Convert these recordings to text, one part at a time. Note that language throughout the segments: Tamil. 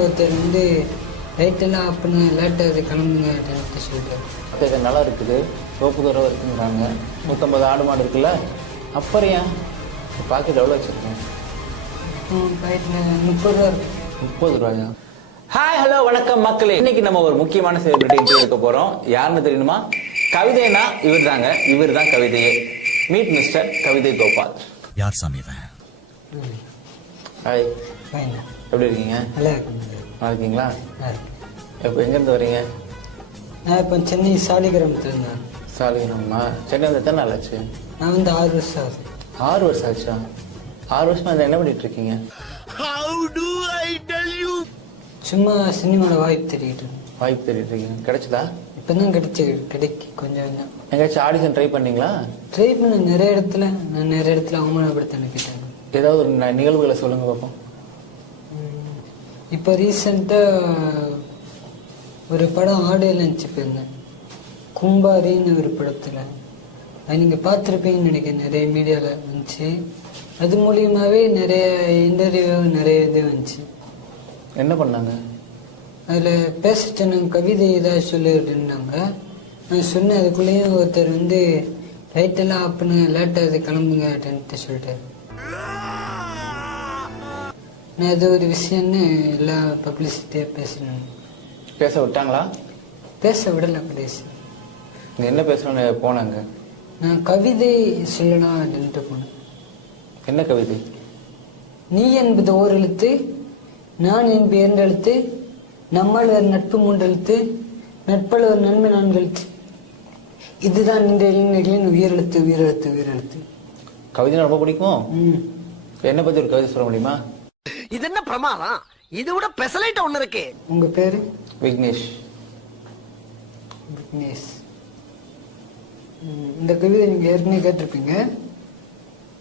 ஒருத்தர் வந்து லைட்டெல்லாம் அப்படின்னு லேட்டாக கிளம்புங்க அப்படின்னு சொல்லிட்டாரு. அப்போ இது நல்லா இருக்குது, சோப்பு தூரம் இருக்குங்கிறாங்க. 150 ஆடு மாடு இருக்குல்ல, அப்புறம் ஏன் பாக்கெட் எவ்வளோ வச்சுருக்கேன்? பாக்கெட்டில் 30 ரூபா இருக்கும். 30 ரூபாயா? ஹாய் ஹலோ வணக்கம் மக்களே. இன்னைக்கு நம்ம ஒரு முக்கியமான செலிபிரிட்டி இன்டர்வியூ எடுக்க போகிறோம். யாருன்னு தெரியுமா? கவிதைனா இவர் தாங்க, இவர் தான் கவிதையே. மீட் மிஸ்டர் கவிதை கோபால். யார் சாமி? Hi, fine. எப்படி இருக்கீங்க? நல்லா இருக்குங்க. நல்லா இருக்கீங்களா? இருக்கு. இப்போ எங்கேருந்து வரீங்க? நான் இப்போ சென்னை சாலிகிராமத்தில் இருந்தேன். சாலிகிராமா? சென்னை வந்து எத்தனை நாள் ஆச்சு? நான் வந்து 6 வருஷம் ஆகுது. 6 வருஷம் ஆச்சா? 6 வருஷமா என்ன பண்ணிட்டு இருக்கீங்க? சும்மா சினிமாவில் வாய்ப்பு தேடிக்கிட்டு இருந்தேன். வாய்ப்பு தேடிட்டு இருக்கீங்க, கிடைச்சதா? இப்போ தான் கிடைச்சி கொஞ்சம் கொஞ்சம். எங்கேயாச்சும் ஆடிஷன் ட்ரை பண்ணீங்களா? ட்ரை பண்ண நிறைய இடத்துல அவமானப்படுத்த நினைக்கிட்டாங்க. ஏதாவது ஒரு நிகழ்வுகளை சொல்லுங்க பார்ப்போம். இப்போ ரீசெண்டாக ஒரு படம் ஆடியோ லான்ச் போயிருந்தேன், கும்பாரின்னு ஒரு படத்தில். அது நீங்கள் பார்த்துருப்பீங்கன்னு நினைக்கிறேன், நிறைய மீடியாவில் வந்துச்சு. அது மூலியமாகவே நிறைய இன்டர்வியூ நிறைய இது வந்துச்சு. என்ன பண்ணாங்க? அதில் பேச சொன்னாங்க, கவிதை ஏதாவது சொல்லு அப்படின்னாங்க. நான் சொன்னேன், அதுக்குள்ளேயும் ஒருத்தர் வந்து லைட்டெல்லாம் அப்படின்னு லேட்டாக கிளம்புங்க அப்படின்ட்டு சொல்லிட்டாரு. நான் அது ஒரு விஷயம்னு எல்லா பப்ளிசிட்டியாக பேசினேன். பேச விட்டாங்களா? பேச விடலை கடைசி. நீ என்ன பேசணும்னு போனாங்க? நான் கவிதை சொல்லலாம் அப்படின்ட்டு போனேன். என்ன கவிதை? நீ என்பது ஓர் எழுத்து, நான் என்பது 2 எழுத்து, நம்மால் ஒரு நட்பு 3 எழுத்து, நட்பால் ஒரு நன்மை 4 எழுத்து. இதுதான் இந்த இளைஞர்களின் உயிரெழுத்து உயிரெழுத்து உயிரெழுத்து. கவிதை ரொம்ப பிடிக்கும். என்னை பத்தி ஒரு கவிதை சொல்ல முடியுமா? இது என்ன பிரமாதம்? இது விட பெசலைட் ஒண்ணு இருக்கு. உங்க பேரு? விக்னேஷ். விக்னேஷ். இந்த கவிதை நீங்க ஏற்கனவே கேட்டிருப்பீங்க,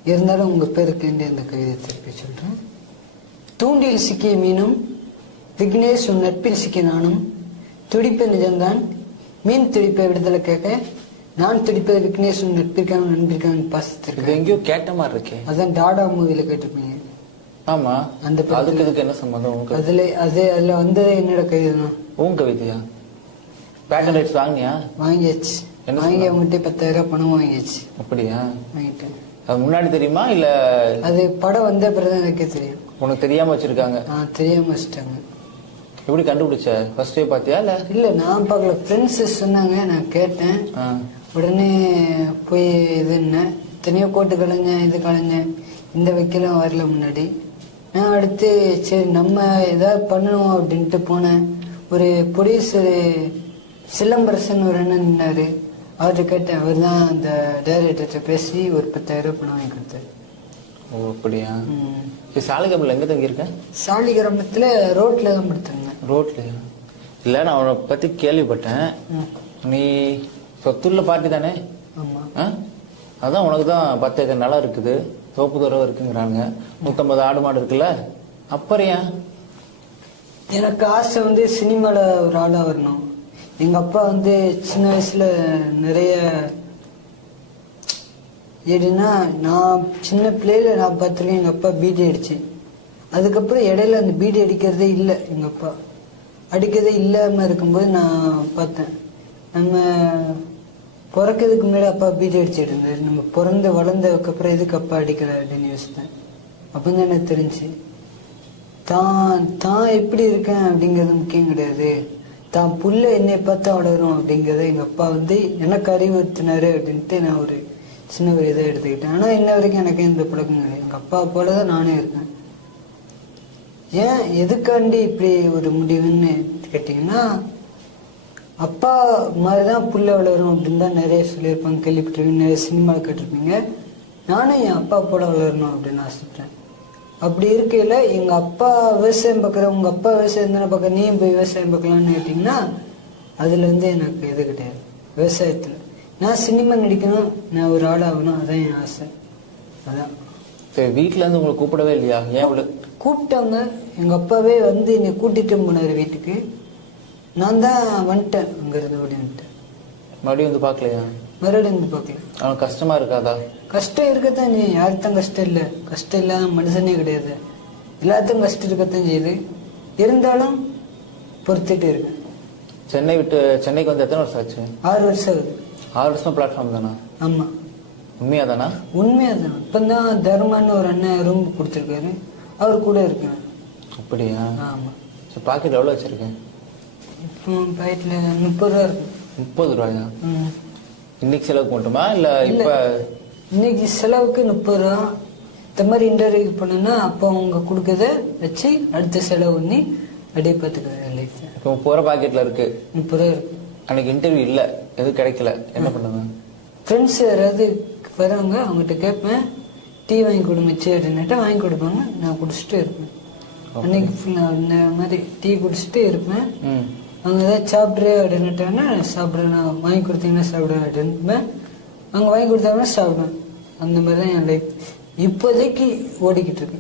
இருந்தாலும் உங்க பேருக்கு அந்த கவிதை திருப்பி சொல்றேன். தூண்டில் சிக்கிய மீனும் விக்னேஷ் உன் நட்பில் சிக்கிய நானும், துடிப்ப நிஜம்தான் மீன் துடிப்பை விடுதலை கேட்க, நான் துடிப்பது விக்னேஷ் உன் நட்பிற்கான நண்பிற்கான பாசத்திற்கு. எங்கேயோ கேட்ட மாதிரி இருக்கே. அதான் டாடா மூவில கேட்டிருப்பீங்க. ஆமா, அந்த அதுக்கு என்ன சம்பந்தம்? அதுல வந்தது என்னோட கவிதை தான். உன் கவிதையா? பேட்டன் ரைட்ஸ் வாங்கினியா? வாங்கியாச்சு. வாங்கி அவங்ககிட்ட 10,000 பணம் வாங்கியாச்சு. அப்படியா? வாங்கிட்டேன். அது முன்னாடி தெரியுமா இல்ல அது படம் வந்த பிறகுதான் எனக்கே தெரியும். உனக்கு தெரியாம வச்சிருக்காங்க? தெரியாம வச்சுட்டாங்க. எப்படி கண்டுபிடிச்ச? ஃபர்ஸ்ட் டே பாத்தியா இல்ல? இல்ல நான் பார்க்கல, ஃப்ரெண்ட்ஸ் சொன்னாங்க, நான் கேட்டேன். உடனே போய் இதுன்னு தனியா கோட்டு கலைஞ்சேன், இது கலைஞ்சேன், இந்த வைக்கலாம் வரல முன்னாடி. நான் அடுத்து சரி நம்ம ஏதாவது பண்ணணும் அப்படின்ட்டு போனேன். ஒரு ப்ரொடியூசர் சிலம்பரசன் ஒரு அண்ணன் நின்னாரு, அவர்கிட்ட கேட்டேன். அவர் தான் அந்த டைரக்டர்கிட்ட பேசி ஒரு 10,000 பணம் வாங்கி கொடுத்தாரு. ஓ அப்படியா? சாலிகிராமத்துல எங்க தங்கி இருக்க? சாலிகிராமத்துல ரோட்ல தான் படுத்திருந்தேன். ரோட்லயா? இல்ல, நான் அவனை பத்தி கேள்விப்பட்டேன். நீ சொத்துள்ள பாட்டி தானே? ஆமா. அதான் உனக்கு தான் 10 ஏக்கர் நிலம் இருக்குது, தோப்பு தூரம் இருக்குங்கிறாங்க. 150 ஆடு மாடு இருக்குல்ல, அப்புறம் ஏன்? எனக்கு ஆசை வந்து சினிமால ஒரு ஆளா வரணும். எங்க அப்பா வந்து சின்ன வயசுல நிறைய எப்படின்னா, நான் சின்ன பிள்ளையில நான் பார்த்துருக்கேன் எங்க அப்பா பீடி அடிச்சு. அதுக்கப்புறம் இடையில அந்த பீடி அடிக்கிறதே இல்லை. எங்க அப்பா அடிக்கிறதே இல்லாம இருக்கும்போது நான் பார்த்தேன், நம்ம பிறக்கிறதுக்கு முன்னாடி அப்பா பீடி அடிச்சுட்டு இருந்தாரு, நம்ம பிறந்து வளர்ந்ததுக்கப்புறம் எதுக்கு அப்பா அடிக்கல அப்படின்னு யோசித்தேன். அப்பதான் எனக்கு தெரிஞ்சு தான் எப்படி இருக்கேன் அப்படிங்கிறது முக்கியம் கிடையாது, தான் புள்ள என்னை பார்த்தா வளரும் அப்படிங்கிறத எங்க அப்பா வந்து எனக்கு அறிவுறுத்தினாரு அப்படின்ட்டு நான் ஒரு சின்ன ஒரு இதை எடுத்துக்கிட்டேன். ஆனா இன்ன வரைக்கும் எனக்கு இந்த பழக்கம் கிடையாது. எங்க அப்பா போலதான் நானே இருக்கேன். ஏன் எதுக்காண்டி இப்படி ஒரு முடிவுன்னு கேட்டீங்கன்னா, அப்பா மாதிரிதான் புள்ள வளரும் அப்படின்னு தான் நிறைய சொல்லியிருப்பாங்க, கேள்விப்பட்டிருப்பீங்க, நிறைய சினிமாவில் கேட்டிருப்பீங்க. நானும் என் அப்பா போல வளரணும் அப்படின்னு ஆசைப்பட்டேன். அப்படி இருக்கையில எங்க அப்பா விவசாயம் பார்க்குற, உங்க அப்பா விவசாயம் தானே பார்க்க, நீயும் போய் விவசாயம் பார்க்கலான்னு கேட்டீங்கன்னா அதுல இருந்து எனக்கு எது கிடையாது. விவசாயத்துல நான் சினிமா நடிக்கணும், நான் ஒரு ஆள் ஆகணும், அதான் என் ஆசை. அதான். வீட்டுல இருந்து உங்களை கூப்பிடவே இல்லையா? ஏன் கூப்பிட்டாங்க, எங்க அப்பாவே வந்து என்னை கூட்டிட்டு போனாரு வீட்டுக்கு. நான் தான் வந்துட்டேன் அங்கிருந்து, ஓடி வந்துட்டேன். மறுபடியும் வந்து பாக்கலையா? மறுபடியும் வந்து பார்க்கல. அவனுக்கு கஷ்டமா இருக்காதா? கஷ்டம் இருக்கத்தான் செய்யும், யாருக்கும் கஷ்டம் இல்லை. கஷ்டம் இல்லாத மனுஷனே கிடையாது, எல்லாத்துக்கும் கஷ்டம் இருக்கத்தான் செய்யுது. இருந்தாலும் பொறுத்துட்டு இருக்கேன். சென்னை விட்டு சென்னைக்கு வந்து எத்தனை வருஷம் ஆச்சு? 6 வருஷம் ஆகுது. 6 வருஷம் பிளாட்ஃபார்ம் தானா? ஆமா, உண்மையா தானா? உண்மையாதான். இப்பதான் தர்மான்னு ஒரு அண்ணன் ரூம் கொடுத்துருக்காரு, அவர் கூட இருக்கேன். அப்படியா? ஆமா. சரி, பாக்கெட் எவ்வளவு வச்சிருக்கேன்? இப்போ பாக்கெட்ல 30 ரூபா இருக்கு. 30 ரூபாயா? ம். இன்னைக்கு செலவுக்கு மட்டுமா இல்ல இல்ல, இப்ப? இன்னைக்கு செலவுக்கு 30 ரூபா. இந்த மாதிரி இன்டர்வியூக்கு போனேன்னா அப்போ அவங்க கொடுக்கறத வச்சு அடுத்த செலவு பண்ணி அப்படியே பார்த்துக்குவேன் லைஃப். இப்போ 30 ரூபா பாக்கெட்ல இருக்கு. 30 ரூபா இருக்கு. அன்னைக்கு இன்டர்வியூ இல்ல, எதுவும் கிடைக்கல, என்ன பண்ணுங்க? ஃப்ரெண்ட்ஸ் யாராவது வரவங்க அவங்ககிட்ட கேட்பேன், டீ வாங்கி கொடுங்க சரின்னுட்டு வாங்கி கொடுப்பாங்க, நான் குடிச்சிட்டு இருப்பேன். அன்னைக்கு ஃபுல்லாக இந்த மாதிரி டீ குடிச்சிட்டு இருப்பேன். ம். அவங்க ஏதாவது சாப்பிட்றே அப்படின்னுட்டாங்கன்னா சாப்பிட்றேன், நான் வாங்கி கொடுத்தீங்கன்னா சாப்பிடுவேன் அப்படின்பேன். அவங்க வாங்கி கொடுத்தாங்கன்னா சாப்பிடுவேன். அந்த மாதிரி தான் என் லைஃப் இப்போதைக்கு ஓடிக்கிட்டு இருக்கு.